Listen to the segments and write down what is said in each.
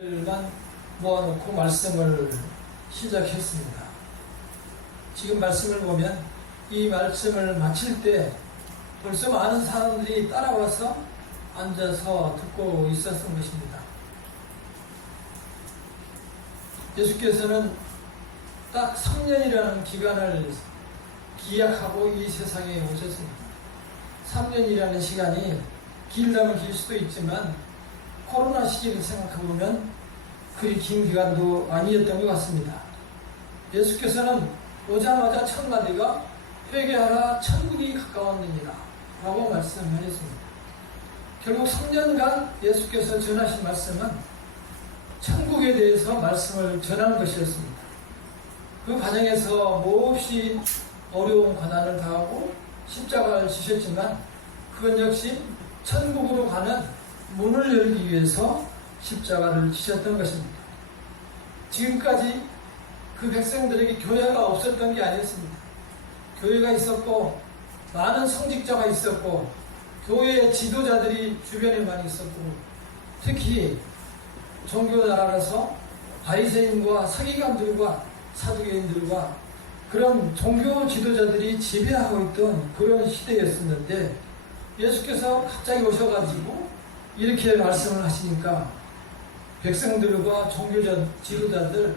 만 모아놓고 말씀을 시작했습니다. 지금 말씀을 보면 이 말씀을 마칠 때 벌써 많은 사람들이 따라와서 앉아서 듣고 있었던 것입니다. 예수께서는 딱 3년이라는 기간을 기약하고 이 세상에 오셨습니다. 3년이라는 시간이 길다면 길 수도 있지만 코로나 시기를 생각해보면 그리 긴 기간도 아니었던 것 같습니다. 예수께서는 오자마자 첫 마디가 회개하라 천국이 가까웠느니라 라고 말씀하셨습니다. 결국 3년간 예수께서 전하신 말씀은 천국에 대해서 말씀을 전하는 것이었습니다. 그 과정에서 몹시 어려운 고난을 당하고 십자가를 지셨지만 그건 역시 천국으로 가는 문을 열기 위해서 십자가를 지셨던 것입니다. 지금까지 그 백성들에게 교회가 없었던 게 아니었습니다. 교회가 있었고 많은 성직자가 있었고 교회의 지도자들이 주변에 많이 있었고 특히 종교 나라라서 바리새인과 서기관들과 사두개인들과 그런 종교 지도자들이 지배하고 있던 그런 시대였었는데 예수께서 갑자기 오셔가지고 이렇게 말씀을 하시니까 백성들과 종교자 지도자들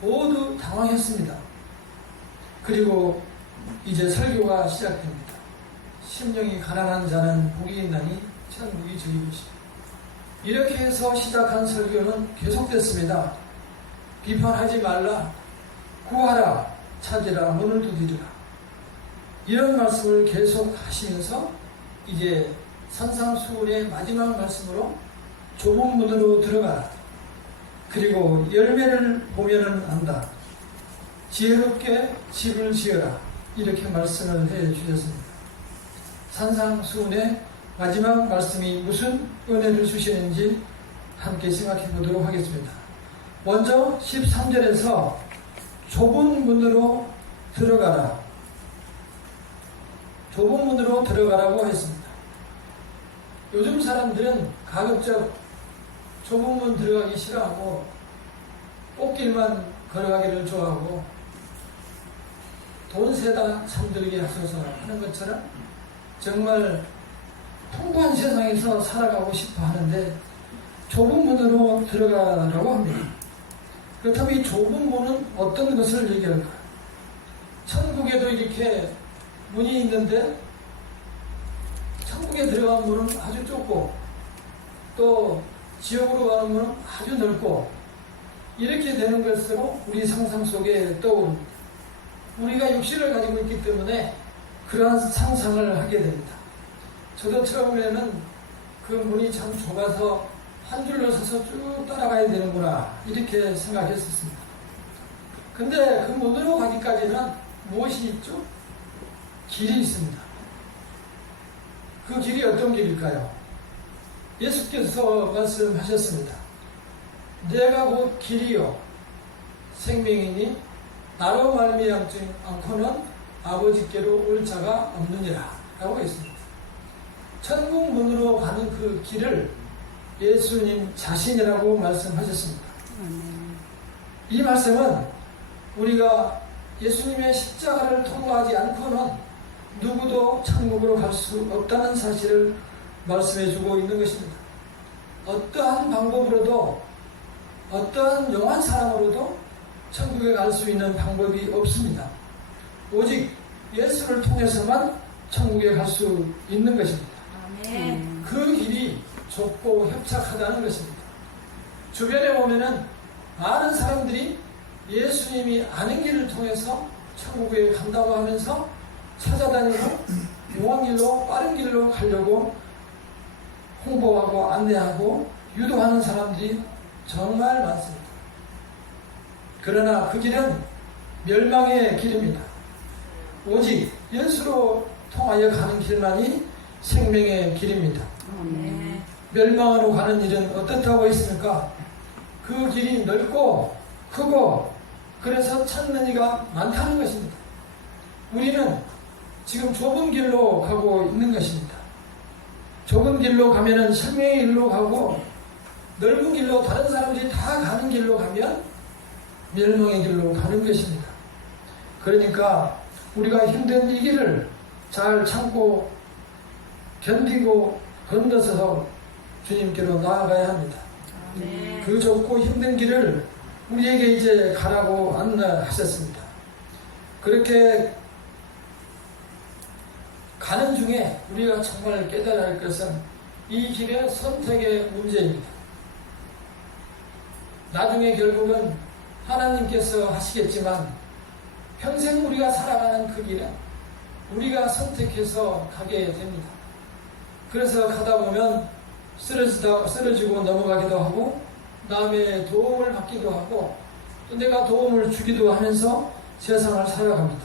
모두 당황했습니다. 그리고 이제 설교가 시작됩니다. 심령이 가난한 자는 복이 있나니 천국이 저희 것이다. 이렇게 해서 시작한 설교는 계속됐습니다. 비판하지 말라, 구하라, 찾으라, 문을 두드리라. 이런 말씀을 계속 하시면서 이제 산상수훈의 마지막 말씀으로 좁은 문으로 들어가라. 그리고 열매를 보면은 안다. 지혜롭게 집을 지어라. 이렇게 말씀을 해 주셨습니다. 산상수훈의 마지막 말씀이 무슨 은혜를 주시는지 함께 생각해 보도록 하겠습니다. 먼저 13절에서 좁은 문으로 들어가라. 좁은 문으로 들어가라고 했습니다. 요즘 사람들은 가급적 좁은 문 들어가기 싫어하고 꽃길만 걸어가기를 좋아하고 돈 세다 잠들게 하소서 하는 것처럼 정말 풍부한 세상에서 살아가고 싶어 하는데 좁은 문으로 들어가라고 합니다. 그렇다면 이 좁은 문은 어떤 것을 얘기할까요? 천국에도 이렇게 문이 있는데 천국에 들어가는 문은 아주 좁고 또 지옥으로 가는 문은 아주 넓고 이렇게 되는 것으로 우리 상상 속에 떠오릅니다. 우리가 육신을 가지고 있기 때문에 그러한 상상을 하게 됩니다. 저도 처음에는 그 문이 참 좁아서 한 줄로 서서 쭉 따라가야 되는구나 이렇게 생각했었습니다. 근데 그 문으로 가기까지는 무엇이 있죠? 길이 있습니다. 그 길이 어떤 길일까요? 예수께서 말씀하셨습니다. 내가 곧 길이요 생명이니 나로 말미암지 않고는 아버지께로 올 자가 없느니라 라고 했습니다. 천국 문으로 가는 그 길을 예수님 자신이라고 말씀하셨습니다. 이 말씀은 우리가 예수님의 십자가를 통과하지 않고는 누구도 천국으로 갈 수 없다는 사실을 말씀해주고 있는 것입니다. 어떠한 방법으로도 어떠한 영한 사람으로도 천국에 갈 수 있는 방법이 없습니다. 오직 예수를 통해서만 천국에 갈 수 있는 것입니다. 그 길이 좁고 협착하다는 것입니다. 주변에 보면은 많은 사람들이 예수님이 아는 길을 통해서 천국에 간다고 하면서 찾아다니고 용한 길로 빠른 길로 가려고 홍보하고 안내하고 유도하는 사람들이 정말 많습니다. 그러나 그 길은 멸망의 길입니다. 오직 예수로 통하여 가는 길만이 생명의 길입니다. 멸망으로 가는 일은 어떻다고 했습니까? 그 길이 넓고 크고 그래서 찾는 이가 많다는 것입니다. 우리는 지금 좁은 길로 가고 있는 것입니다. 좁은 길로 가면은 생명의 길로 가고 넓은 길로 다른 사람들이 다 가는 길로 가면 멸망의 길로 가는 것입니다. 그러니까 우리가 힘든 이 길을 잘 참고 견디고 건너서 주님께로 나아가야 합니다. 그 좁고 힘든 길을 우리에게 이제 가라고 안내하셨습니다. 그렇게 가는 중에 우리가 정말 깨달아야 할 것은 이 길의 선택의 문제입니다. 나중에 결국은 하나님께서 하시겠지만 평생 우리가 살아가는 그 길은 우리가 선택해서 가게 됩니다. 그래서 가다 보면 쓰러지고 넘어가기도 하고 남의 도움을 받기도 하고 또 내가 도움을 주기도 하면서 세상을 살아갑니다.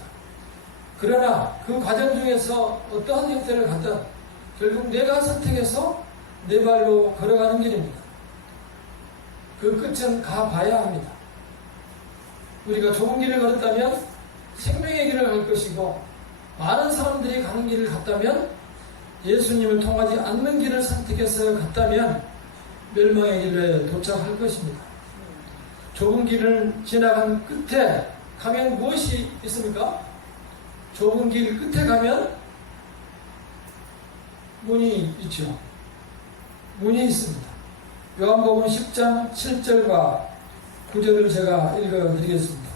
그러나 그 과정 중에서 어떠한 형태를 갖든 결국 내가 선택해서 내 발로 걸어가는 길입니다. 그 끝은 가봐야 합니다. 우리가 좁은 길을 걸었다면 생명의 길을 갈 것이고 많은 사람들이 가는 길을 갔다면 예수님을 통하지 않는 길을 선택해서 갔다면 멸망의 길에 도착할 것입니다. 좁은 길을 지나간 끝에 가면 무엇이 있습니까? 좁은 길 끝에 가면 문이 있죠. 문이 있습니다. 요한복음 10장 7절과 9절을 제가 읽어드리겠습니다.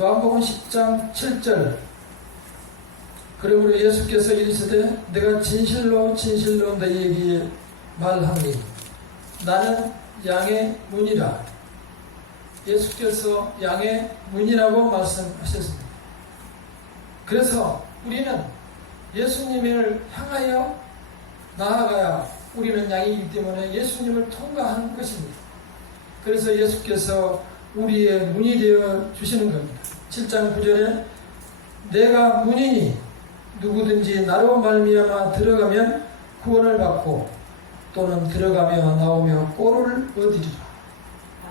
요한복음 10장 7절. 그러므로 예수께서 이르시되 내가 진실로 진실로 너희에게 말하노니 나는 양의 문이라. 예수께서 양의 문이라고 말씀하셨습니다. 그래서 우리는 예수님을 향하여 나아가야 우리는 양이기 때문에 예수님을 통과하는 것입니다. 그래서 예수께서 우리의 문이 되어 주시는 겁니다. 7장 9절에 내가 문이니 누구든지 나로 말미암아 들어가면 구원을 받고 또는 들어가며 나오며 꼴을 얻으리라.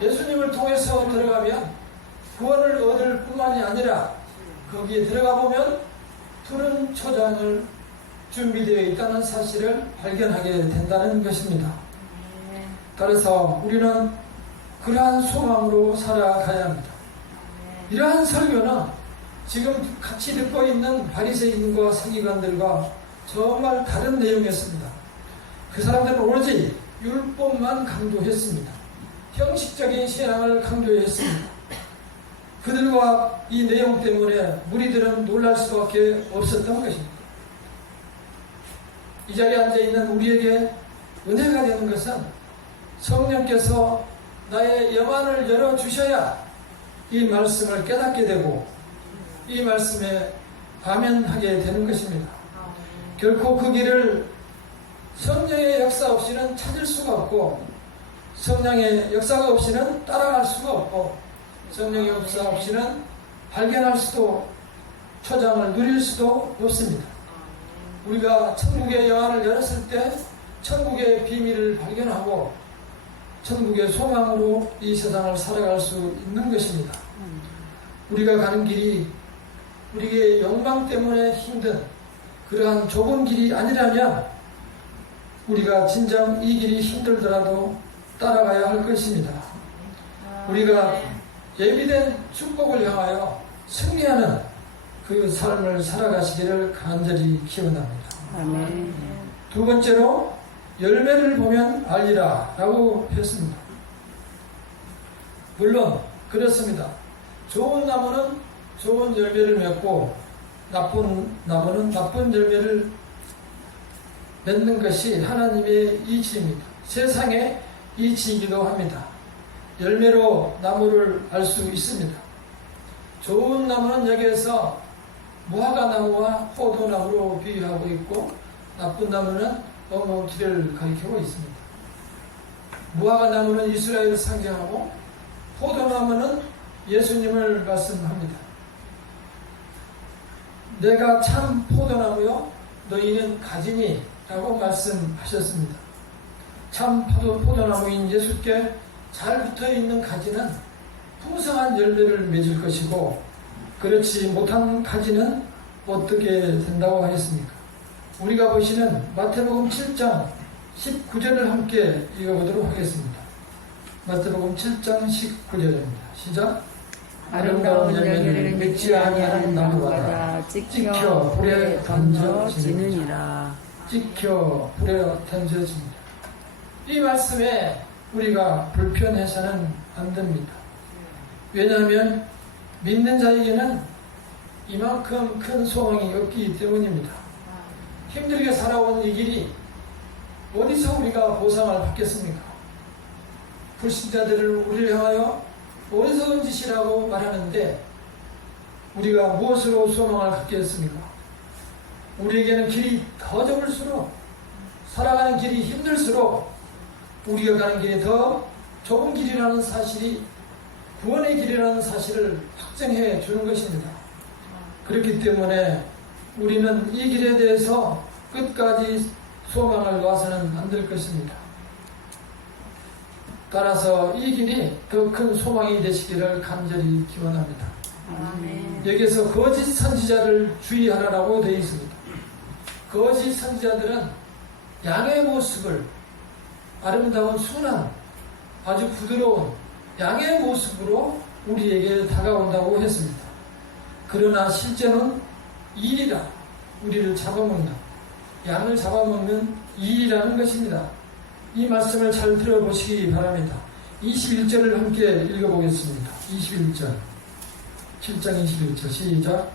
예수님을 통해서 들어가면 구원을 얻을 뿐만이 아니라 거기에 들어가 보면 푸른 초장을 준비되어 있다는 사실을 발견하게 된다는 것입니다. 따라서 우리는 그러한 소망으로 살아가야 합니다. 이러한 설교는 지금 같이 듣고 있는 바리새인과 서기관들과 정말 다른 내용이었습니다. 그 사람들은 오로지 율법만 강조했습니다. 형식적인 신앙을 강조했습니다. 그들과 이 내용 때문에 무리들은 놀랄 수밖에 없었던 것입니다. 이 자리에 앉아있는 우리에게 은혜가 되는 것은 성령께서 나의 영안을 열어주셔야 이 말씀을 깨닫게 되고 이 말씀에 감면하게 되는 것입니다. 결코 그 길을 성령의 역사 없이는 찾을 수가 없고 성령의 역사가 없이는 따라갈 수가 없고 성령의 역사 없이는 발견할 수도 초장을 누릴 수도 없습니다. 우리가 천국의 영안을 열었을 때 천국의 비밀을 발견하고 천국의 소망으로 이 세상을 살아갈 수 있는 것입니다. 우리가 가는 길이 우리의 욕망 때문에 힘든 그러한 좁은 길이 아니라면 우리가 진정 이 길이 힘들더라도 따라가야 할 것입니다. 우리가 예비된 축복을 향하여 승리하는 그 삶을 살아가시기를 간절히 기원합니다. 아멘. 두 번째로 열매를 보면 알리라 라고 했습니다. 물론 그렇습니다. 좋은 나무는 좋은 열매를 맺고 나쁜 나무는 나쁜 열매를 맺는 것이 하나님의 이치입니다. 세상의 이치이기도 합니다. 열매로 나무를 알 수 있습니다. 좋은 나무는 여기에서 무화과 나무와 포도나무로 비유하고 있고 나쁜 나무는 어묵길을 가리키고 있습니다. 무화과 나무는 이스라엘을 상징하고 포도나무는 예수님을 말씀합니다. 내가 참 포도나무요 너희는 가지니 라고 말씀하셨습니다. 참 포도나무인 예수께 잘 붙어있는 가지는 풍성한 열매를 맺을 것이고 그렇지 못한 가지는 어떻게 된다고 하겠습니까? 우리가 보시는 마태복음 7장 19절을 함께 읽어보도록 하겠습니다. 마태복음 7장 19절입니다. 시작. 아름다운 열매를 맺지 아니하는 나무마다 찍혀 불에 던져지느니라. 찍혀 불에 던져집니다. 이 말씀에 우리가 불편해서는 안 됩니다. 왜냐하면 믿는 자에게는 이만큼 큰 소망이 없기 때문입니다. 힘들게 살아온 이 길이 어디서 우리가 보상을 받겠습니까? 불신자들을 우리를 향하여 어리석은 짓이라고 말하는데 우리가 무엇으로 소망을 갖겠습니까? 우리에게는 길이 더 좁을수록, 살아가는 길이 힘들수록 우리가 가는 길이 더 좁은 길이라는 사실이 구원의 길이라는 사실을 확증해 주는 것입니다. 그렇기 때문에 우리는 이 길에 대해서 끝까지 소망을 놔서는 안 될 것입니다. 따라서 이 길이 더 큰 소망이 되시기를 간절히 기원합니다. 아멘. 여기에서 거짓 선지자를 주의하라고 되어 있습니다. 거짓 선지자들은 양의 모습을, 아름다운 순한 아주 부드러운 양의 모습으로 우리에게 다가온다고 했습니다. 그러나 실제는 일이라, 우리를 잡아먹는, 양을 잡아먹는 일이라는 것입니다. 이 말씀을 잘 들어보시기 바랍니다. 21절을 함께 읽어보겠습니다. 21절, 7장 21절 시작.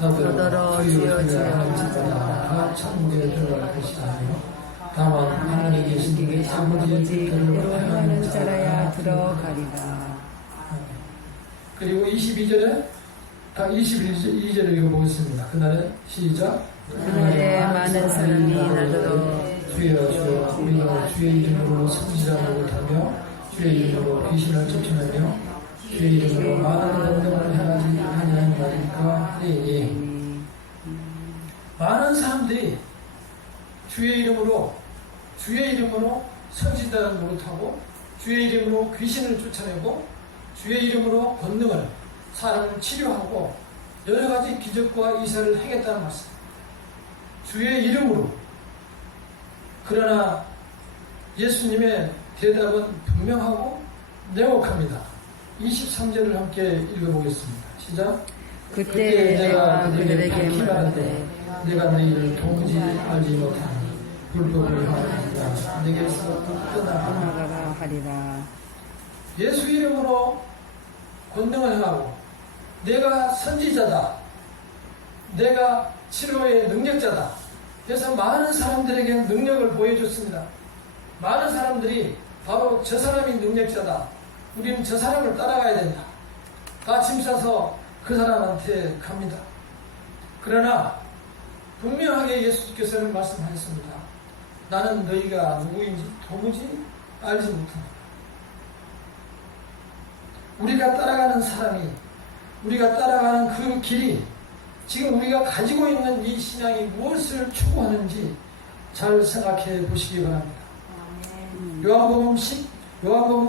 너더러 주여 다 천국에 들어갈 것이 아니요 다만 하늘에 계신 아버지의 뜻대로 하는 자라야 들어가리라. 그리고 22절에 22절을 읽어보겠습니다. 그날에 시작. 그날에 많은 사람이 나더러 주여 주여 우리가 주의 이름으로 선지자 노릇하며 주의 이름으로 귀신을 쫓아내며 주의 이름으로 많은 운동을 행하지 아니하는 말일까 하리니. 많은 사람들이 주의 이름으로 선지자를 노릇하고 주의 이름으로 귀신을 쫓아내고 주의 이름으로 권능을, 사람을 치료하고 여러 가지 기적과 이사를 행했다는 말씀. 주의 이름으로. 그러나 예수님의 대답은 분명하고 명확합니다. 23절을 함께 읽어보겠습니다. 시작. 그때 내가 그들에게 말하되 내가 너희를 도무지 알지 못하니 불법을 하느니라 내게서 떠나가라 하리라. 예수 이름으로 권능을 행하고 내가 선지자다, 내가 치료의 능력자다 그래서 많은 사람들에게 능력을 보여줬습니다. 많은 사람들이 바로 저 사람이 능력자다, 우리는 저 사람을 따라가야 된다, 다 짐 싸서 그 사람한테 갑니다. 그러나 분명하게 예수께서는 말씀하셨습니다. 나는 너희가 누구인지 도무지 알지 못한다. 우리가 따라가는 사람이, 우리가 따라가는 그 길이 지금 우리가 가지고 있는 이 신앙이 무엇을 추구하는지 잘 생각해 보시기 바랍니다. 요한복음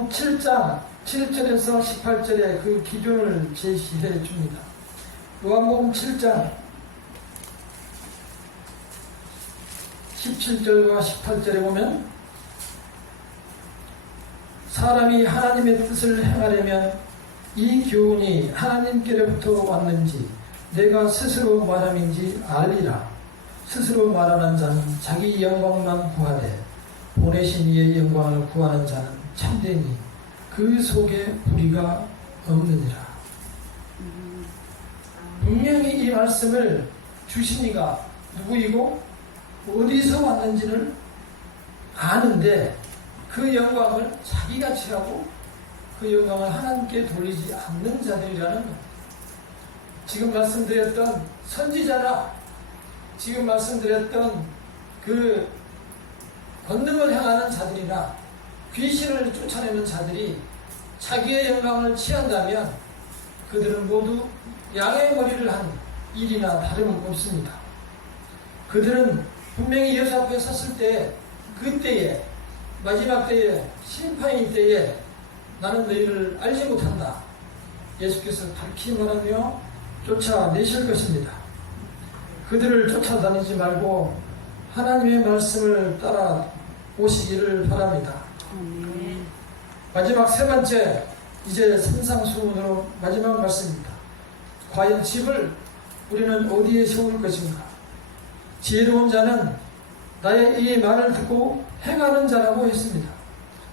7장 7절에서 18절에 그 기준을 제시해 줍니다. 요한복음 7장 17절과 18절에 보면 사람이 하나님의 뜻을 행하려면 이 교훈이 하나님께로부터 왔는지 내가 스스로 말함인지 알리라. 스스로 말하는 자는 자기 영광만 구하되 보내신 이의 영광을 구하는 자는 참되니 그 속에 불의가 없느니라. 분명히 이 말씀을 주신 이가 누구이고 어디서 왔는지를 아는데 그 영광을 자기가 취하고 그 영광을 하나님께 돌리지 않는 자들이라는 것. 지금 말씀드렸던 선지자나 지금 말씀드렸던 그 권능을 행하는 자들이나 귀신을 쫓아내는 자들이 자기의 영광을 취한다면 그들은 모두 양의 머리를 한 일이나 다름없습니다. 그들은 분명히 예수 앞에 섰을 때 그때에 마지막 때에 심판의 때에 나는 너희를 알지 못한다. 예수께서 밝히 말하며 쫓아내실 것입니다. 그들을 쫓아다니지 말고 하나님의 말씀을 따라 오시기를 바랍니다. 아멘. 마지막 세 번째, 이제 산상수훈으로 마지막 말씀입니다. 과연 집을 우리는 어디에 세울 것인가? 지혜로운 자는 나의 이 말을 듣고 행하는 자라고 했습니다.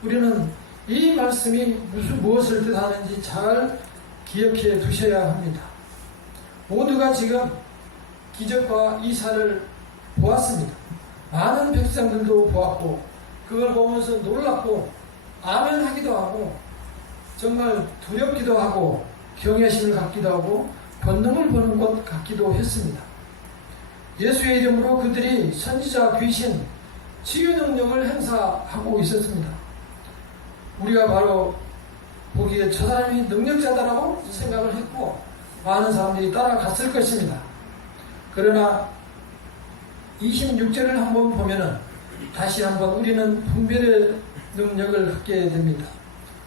우리는 이 말씀이 무엇을 뜻하는지 잘 기억해 두셔야 합니다. 모두가 지금 기적과 이사를 보았습니다. 많은 백성들도 보았고 그걸 보면서 놀랐고 아멘 하기도 하고 정말 두렵기도 하고 경외심을 갖기도 하고 권능을 보는 것 같기도 했습니다. 예수의 이름으로 그들이 선지자, 귀신, 치유 능력을 행사하고 있었습니다. 우리가 바로 보기에 저 사람이 능력자다라고 생각을 했고 많은 사람들이 따라갔을 것입니다. 그러나 26절을 한번 보면은 다시 한번 우리는 분별의 능력을 갖게 됩니다.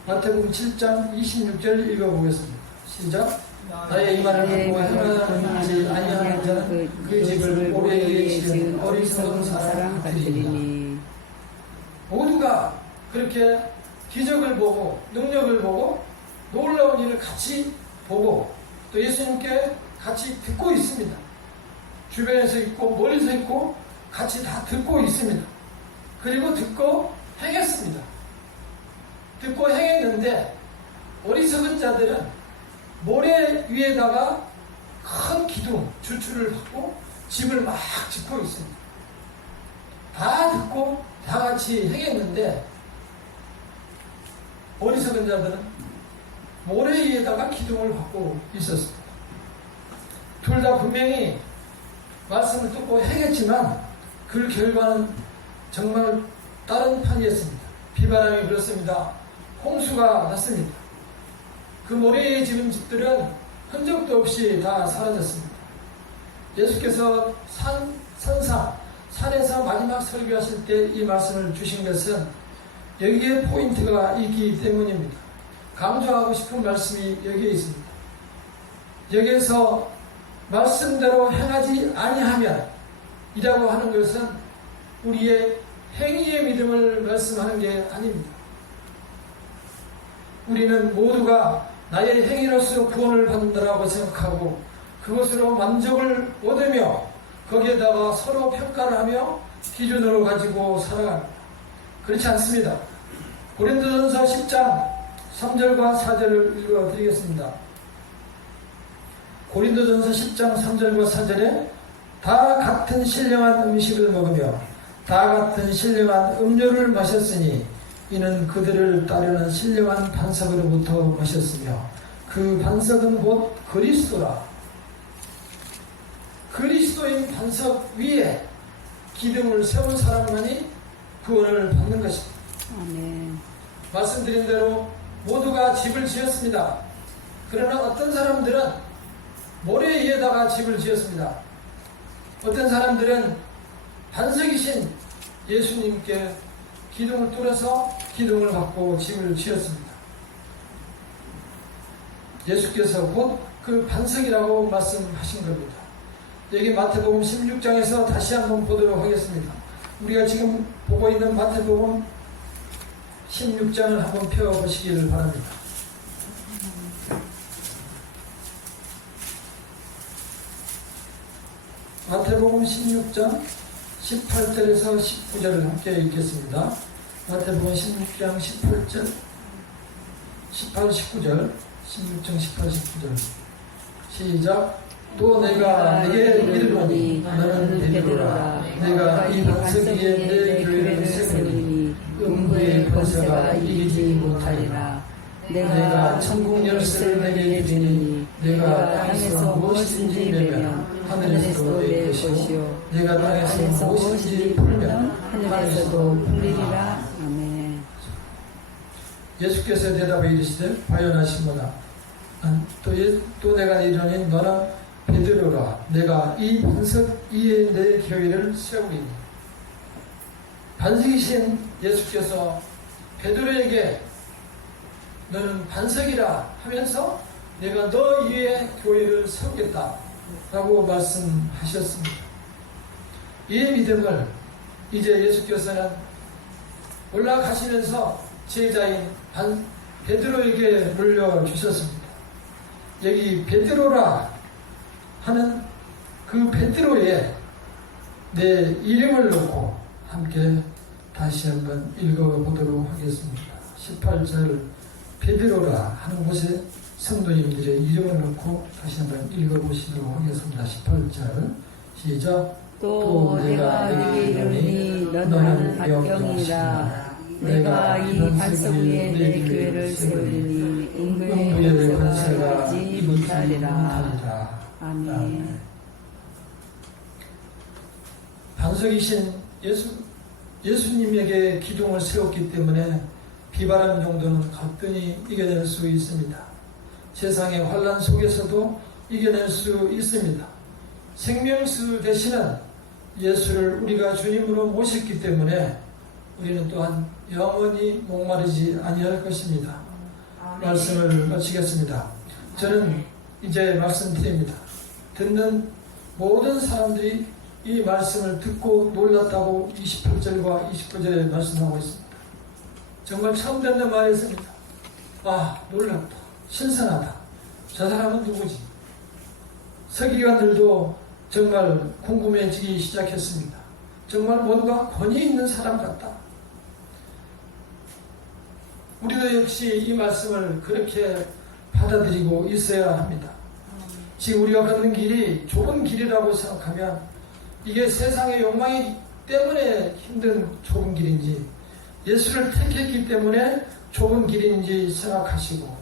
마태복음 7장 26절 읽어보겠습니다. 시작. 나의 이 말을 듣고 행하는지 아니하는 자는 그 집을 오래 지은 어리석은 사람 같으리니. 모두가 그렇게 기적을 보고 능력을 보고 놀라운 일을 같이 보고 또 예수님께 같이 듣고 있습니다. 주변에서 있고 멀리서 있고 같이 다 듣고 있습니다. 그리고 듣고 행했습니다. 듣고 행했는데 어리석은 자들은 모래 위에다가 큰 기둥, 주추를 받고 집을 막 짓고 있습니다. 다 듣고 다 같이 행했는데 어리석은 자들은 모래 위에다가 기둥을 받고 있었습니다. 둘 다 분명히 말씀을 듣고 행했지만 그 결과는 정말 다른 판이었습니다. 비바람이 불었습니다. 홍수가 났습니다. 그 모래에 지은 집들은 흔적도 없이 다 사라졌습니다. 예수께서 산에서 마지막 설교하실 때 이 말씀을 주신 것은 여기에 포인트가 있기 때문입니다. 강조하고 싶은 말씀이 여기에 있습니다. 여기에서 말씀대로 행하지 아니하면 이라고 하는 것은 우리의 행위의 믿음을 말씀하는 게 아닙니다. 우리는 모두가 나의 행위로서 구원을 받는다라고 생각하고 그것으로 만족을 얻으며 거기에다가 서로 평가를 하며 기준으로 가지고 살아갑니다. 그렇지 않습니다. 고린도전서 10장 3절과 4절을 읽어드리겠습니다. 고린도전서 10장 3절과 4절에 다 같은 신령한 음식을 먹으며 다 같은 신령한 음료를 마셨으니 이는 그들을 따르는 신령한 반석으로부터 마셨으며 그 반석은 곧 그리스도라. 그리스도인 반석 위에 기둥을 세운 사람만이 구원을 받는 것입니다. 아멘. 말씀드린 대로 모두가 집을 지었습니다. 그러나 어떤 사람들은 모래 위에다가 집을 지었습니다. 어떤 사람들은 반석이신 예수님께 기둥을 뚫어서 기둥을 받고 집을 지었습니다. 예수께서 곧 그 반석이라고 말씀하신 겁니다. 여기 마태복음 16장에서 다시 한번 보도록 하겠습니다. 우리가 지금 보고 있는 마태복음 16장을 한번 펴보시기를 바랍니다. 마태복음 16장 18절에서 19절을 함께 읽겠습니다. 마태복음 16장 18절, 18, 19절, 16장 18, 19절. 시작. 또 내가 네게 이르노니 너는 베드로라. 내가 이 반석 위에 내 교회를 세우니 음부의 권세가 이기지 못하리라. 내가 천국 열쇠를 내게 주니 내가 땅에서 무엇이든지 내면 하늘에서도 내 것이요 내가 땅에서 무엇이든지 풀면 하늘에서도 풀리리라. 아멘. 예수께서 대답해 이르시되 과연하시구나. 또 내가 이르노니 너는 베드로라. 내가 이 반석 위에 내 교회를 세우리니. 반석이신 예수께서 베드로에게 너는 반석이라 하면서 내가 너 위에 교회를 세우겠다 라고 말씀하셨습니다. 이 믿음을 이제 예수께서는 올라가시면서 제자인 베드로에게 물려주셨습니다. 여기 베드로라 하는 그 베드로에 내 이름을 넣고 함께 다시 한번 읽어보도록 하겠습니다. 18절 베드로라 하는 곳에 성도님들의 이름을 넣고 다시 한번 읽어보시도록 하겠습니다. 18절 시작. 또 내가 네게 이르니 너는 박병이라. 내가 이 반석 위에 내 교회를 세우리니 음부의 권세가 이지 못하리라. 아멘. 반석이신 예수님에게 기둥을 세웠기 때문에 비바람 정도는 가뿐히 이겨낼 수 있습니다. 세상의 환난 속에서도 이겨낼 수 있습니다. 생명수 되시는 예수를 우리가 주님으로 모셨기 때문에 우리는 또한 영원히 목마르지 아니할 것입니다. 말씀을 마치겠습니다. 저는 이제 말씀드립니다. 듣는 모든 사람들이 이 말씀을 듣고 놀랐다고 28절과 29절에 말씀하고 있습니다. 정말 처음 듣는 말이었습니다. 아, 놀랍다. 신선하다. 저 사람은 누구지? 서기관들도 정말 궁금해지기 시작했습니다. 정말 뭔가 권위 있는 사람 같다. 우리도 역시 이 말씀을 그렇게 받아들이고 있어야 합니다. 지금 우리가 걷는 길이 좁은 길이라고 생각하면 이게 세상의 욕망이 때문에 힘든 좁은 길인지 예수를 택했기 때문에 좁은 길인지 생각하시고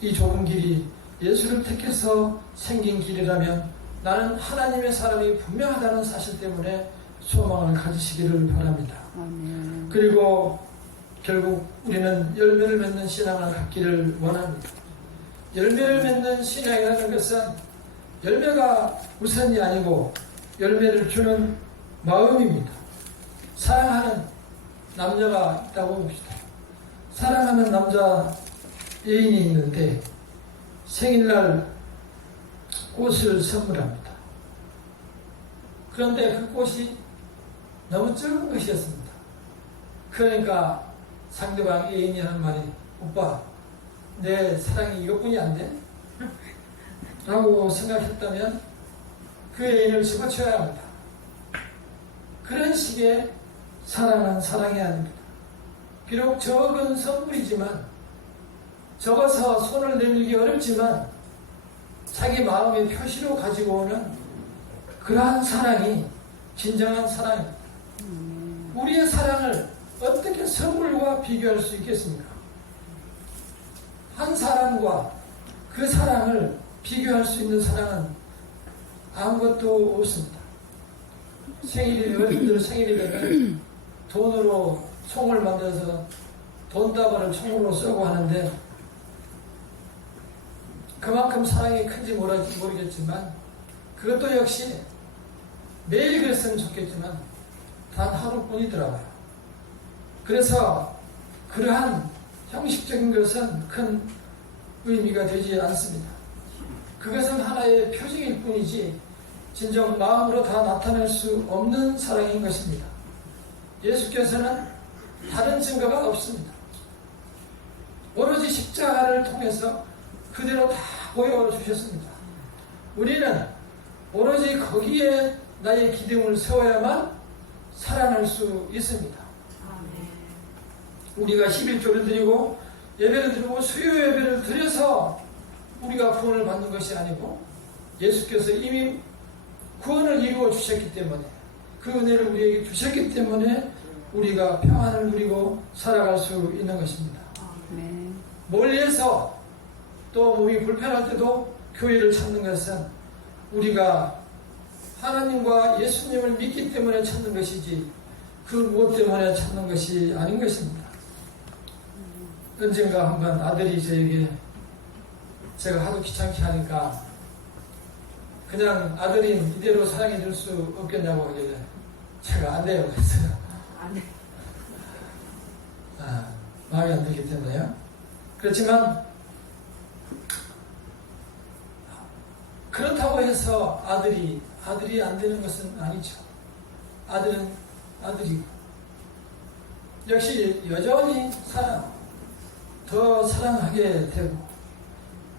이 좁은 길이 예수를 택해서 생긴 길이라면 나는 하나님의 사람이 분명하다는 사실 때문에 소망을 가지시기를 바랍니다. 아멘. 그리고 결국 우리는 열매를 맺는 신앙을 갖기를 원합니다. 열매를 맺는 신앙이라는 것은 열매가 우선이 아니고 열매를 주는 마음입니다. 사랑하는 남자가 있다고 봅시다. 사랑하는 남자 애인이 있는데 생일날 꽃을 선물합니다. 그런데 그 꽃이 너무 적은 것이었습니다. 그러니까 상대방 애인이 하는 말이 오빠 내 사랑이 이것뿐이 안 돼? 라고 생각했다면 그 애인을 집어쳐야 합니다. 그런 식의 사랑은 사랑이 아닙니다. 비록 적은 선물이지만 적어서 손을 내밀기 어렵지만 자기 마음의 표시로 가지고 오는 그러한 사랑이 진정한 사랑입니다. 우리의 사랑을 어떻게 선물과 비교할 수 있겠습니까? 한 사람과 그 사랑을 비교할 수 있는 사랑은 아무것도 없습니다. 어른들 생일이 되면 돈으로 총을 만들어서 돈다발을 총으로 쏘고 하는데 그만큼 사랑이 큰지 모르겠지만 그것도 역시 매일 그랬으면 좋겠지만 단 하루뿐이더라고요. 그래서 그러한 형식적인 것은 큰 의미가 되지 않습니다. 그것은 하나의 표징일 뿐이지 진정 마음으로 다 나타낼 수 없는 사랑인 것입니다. 예수께서는 다른 증거가 없습니다. 오로지 십자가를 통해서 그대로 다 보여주셨습니다. 우리는 오로지 거기에 나의 기둥을 세워야만 살아날 수 있습니다. 우리가 11조를 드리고 예배를 드리고 수요 예배를 드려서 우리가 구원을 받는 것이 아니고 예수께서 이미 구원을 이루어 주셨기 때문에 그 은혜를 우리에게 주셨기 때문에 우리가 평안을 누리고 살아갈 수 있는 것입니다. 네. 멀리에서 또 몸이 불편할 때도 교회를 찾는 것은 우리가 하나님과 예수님을 믿기 때문에 찾는 것이지 그 무엇 때문에 찾는 것이 아닌 것입니다. 언젠가 한번 아들이 저에게 제가 하도 귀찮게 하니까 그냥 아들인 이대로 사랑해 줄 수 없겠냐고 하길래 제가 안 돼요 그랬어요. 마음에 안 들기 때문에요. 그렇지만 그렇다고 해서 아들이 안 되는 것은 아니죠. 아들은 아들이고 역시 여전히 더 사랑하게 되고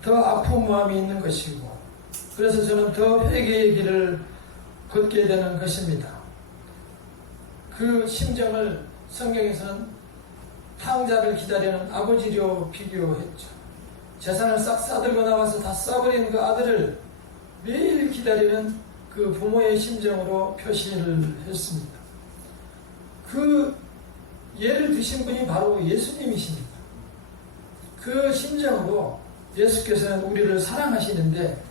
더 아픈 마음이 있는 것이고, 그래서 저는 더 회개의 길을 걷게 되는 것입니다. 그 심정을 성경에서는 탕자를 기다리는 아버지로 비교했죠. 재산을 싹 싸들고 나와서 다 써버린 그 아들을 매일 기다리는 그 부모의 심정으로 표시를 했습니다. 그 예를 드신 분이 바로 예수님이십니다. 그 심정으로 예수께서는 우리를 사랑하시는데,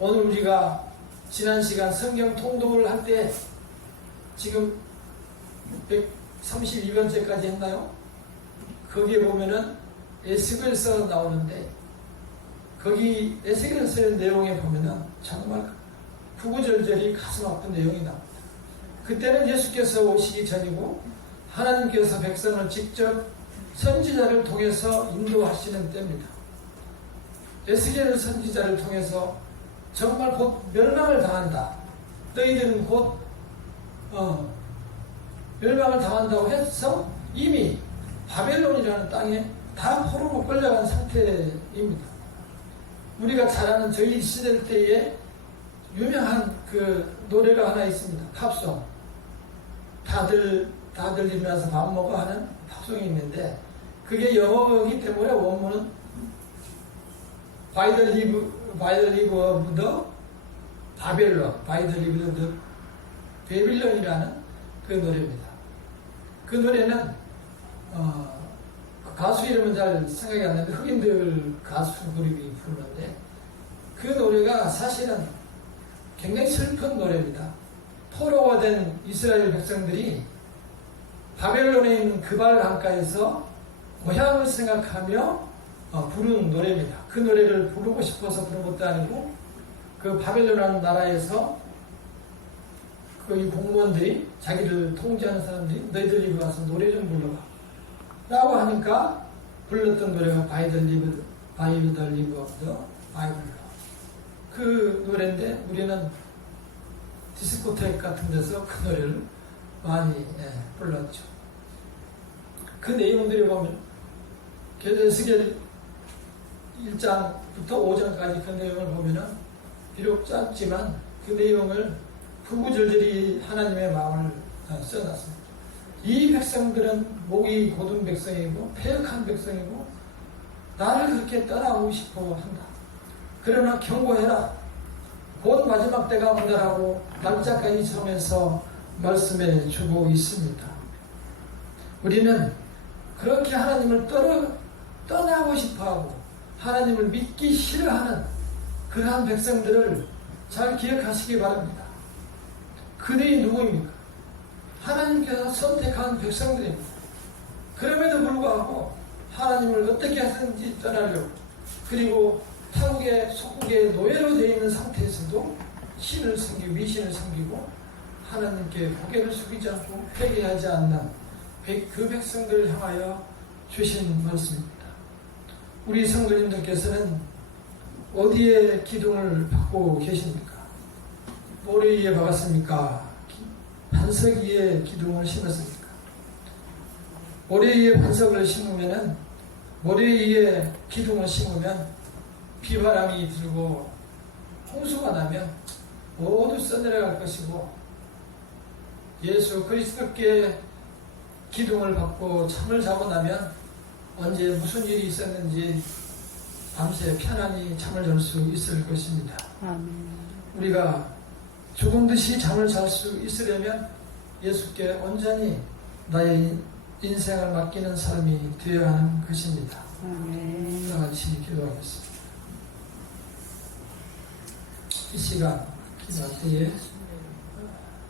오늘 우리가 지난 시간 성경 통독을 할 때 지금 132번째까지 했나요? 거기에 보면은 에스겔서 나오는데, 거기 에스겔서의 내용에 보면은 정말 구구절절히 가슴 아픈 내용이 나옵니다. 그때는 예수께서 오시기 전이고 하나님께서 백성을 직접 선지자를 통해서 인도하시는 때입니다. 에스겔 선지자를 통해서 정말 곧 멸망을 당한다, 너희들은 곧 멸망을 당한다고 해서 이미 바벨론이라는 땅에 다 포로로 끌려간 상태입니다. 우리가 잘 아는 저희 시대 때에 유명한 그 노래가 하나 있습니다. 팝송. 다들 일어나서 밥 먹어 하는 팝송이 있는데, 그게 영어이기 때문에 원문은 By the live of the Babylon, By the live of the Babylon이라는 그 노래입니다. 그 노래는 가수 이름은 잘 생각이 안 나는데 흑인들 가수 그룹이 부르는데, 그 노래가 사실은 굉장히 슬픈 노래입니다. 포로가 된 이스라엘 백성들이 바벨론에 있는 그발 강가에서 고향을 생각하며 부르는 노래입니다. 그 노래를 부르고 싶어서 부른 것도 아니고, 그 바벨론이라는 나라에서 그 공무원들이, 자기를 통제하는 사람들이 너희들 이리 와서 노래 좀 불러봐 라고 하니까 불렀던 노래가 By the live of the Bible. 그 노래인데 우리는 디스코텍 같은 데서 그 노래를 많이 불렀죠. 그 내용들이 보면 에스겔 1장부터 5장까지 그 내용을 보면은 비록 짧지만 그 내용을 구구절절히 하나님의 마음을 써놨습니다. 이 백성들은 목이 곧은 백성이고 패역한 백성이고 나를 그렇게 떠나오고 싶어 한다. 그러나 경고해라. 곧 마지막 때가 온다라고 날짜까지 정해서 말씀해 주고 있습니다. 우리는 그렇게 하나님을 떠나고 싶어하고 하나님을 믿기 싫어하는 그러한 백성들을 잘 기억하시기 바랍니다. 그들이 누구입니까? 하나님께서 선택한 백성들입니다. 그럼에도 불구하고 하나님을 어떻게 하든지 떠나려고, 그리고 타국의 속국의 노예로 되어 있는 상태에서도 신을 섬기고 미신을 섬기고 하나님께 고개를 숙이지 않고 회개하지 않는 그 백성들을 향하여 주신 말씀입니다. 우리 성도님들께서는 어디에 기둥을 받고 계십니까? 모래 위에 박았습니까? 반석 위에 기둥을 심었습니까? 모래 위에 반석을 심으면은, 모래 위에 기둥을 심으면 비바람이 들고 홍수가 나면 모두 써내려갈 것이고, 예수 그리스도께 기둥을 받고 잠을 자고 나면 언제 무슨 일이 있었는지 밤새 편안히 잠을 잘 수 있을 것입니다. 아멘. 우리가 죽은 듯이 잠을 잘 수 있으려면 예수께 온전히 나의 인생을 맡기는 삶이 되어야 하는 것입니다. 아멘. 다 같이 기도하겠습니다. 이 시간 기도할 때에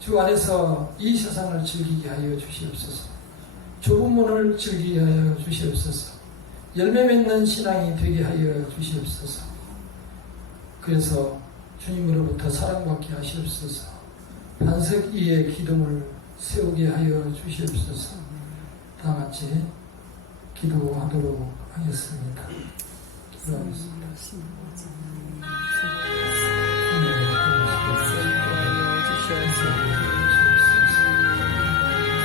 주 안에서 이 세상을 즐기게 하여 주시옵소서. 좁은 문을 즐기게 하여 주시옵소서. 열매 맺는 신앙이 되게 하여 주시옵소서. 그래서 주님으로부터 사랑받게 하시옵소서. 반석 위에 기둥을 세우게 하여 주시옵소서. 다 같이 기도하도록 하겠습니다. 기도하겠습니다.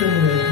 주옵소서.